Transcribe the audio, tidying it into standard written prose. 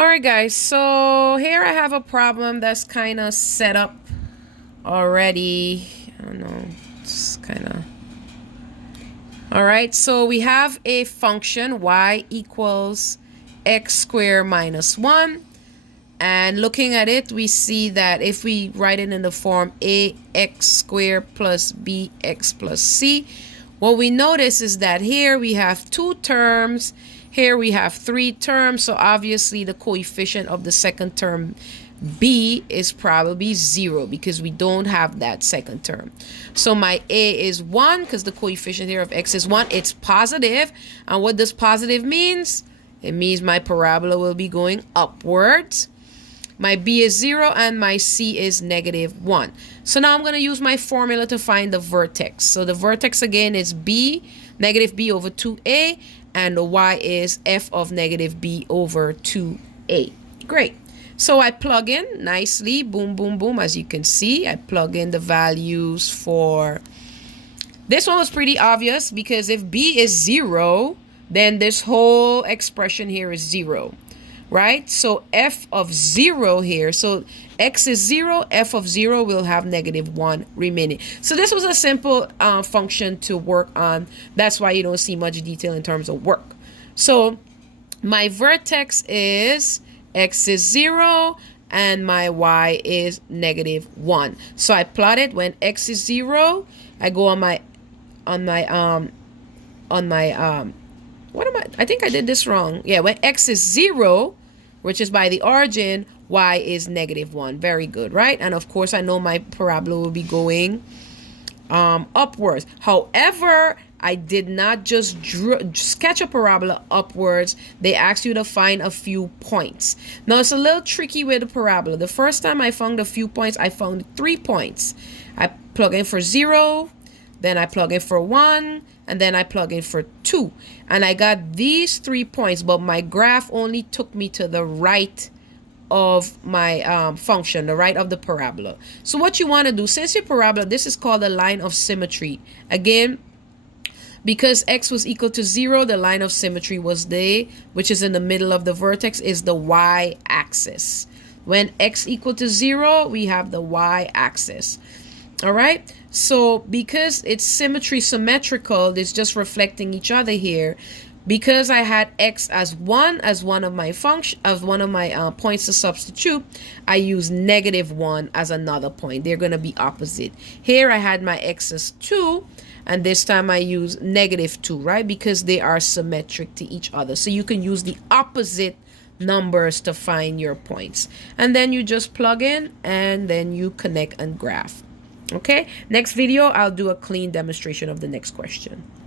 All right, guys, so here I have a problem that's kind of set up already. I don't know, it's kind of... All right, so we have a function y equals x squared minus 1. And looking at it, we see that if we write it in the form ax squared plus bx plus c, what we notice is that here we have two terms, here we have three terms, so obviously the coefficient of the second term b is probably 0 because we don't have that second term. So my a is 1 because the coefficient here of x is 1. It's positive. And what does positive means? It means my parabola will be going upwards. My b is 0 and my c is negative 1. So now I'm going to use my formula to find the vertex. So the vertex again is b, negative b over 2a, and the y is f of negative b over 2a. Great. So I plug in nicely, boom, boom, boom. As you can see, I plug in the values for... This one was pretty obvious because if b is 0, then this whole expression here is 0. Right? So f of 0 here, so x is 0, f of 0 will have negative 1 remaining. So this was a simple function to work on. That's why you don't see much detail in terms of work. So my vertex is x is 0 and my y is negative 1. So I plot it when x is 0. I go on my what am I think I did this wrong. Yeah, when x is 0, which is by the origin, y is negative 1. Very good, right? And of course, I know my parabola will be going upwards. However, I did not just sketch a parabola upwards. They asked you to find a few points. Now, it's a little tricky with the parabola. The first time I found a few points, I found 3 points. I plug in for 0, then I plug in for 1, and then I plug in for 2. And I got these 3 points, but my graph only took me to the right of my function, the right of the parabola. So what you want to do, since your parabola, this is called a line of symmetry. Again, because x was equal to 0, the line of symmetry was which is in the middle of the vertex, is the y-axis. When x equal to 0, we have the y-axis. All right, so because it's symmetrical, it's just reflecting each other here. Because I had x as one of my points to substitute, I use negative 1 as another point. They're going to be opposite. Here I had my x as 2, and this time I use negative 2, right? Because they are symmetric to each other. So you can use the opposite numbers to find your points. And then you just plug in, and then you connect and graph. Okay, next video, I'll do a clean demonstration of the next question.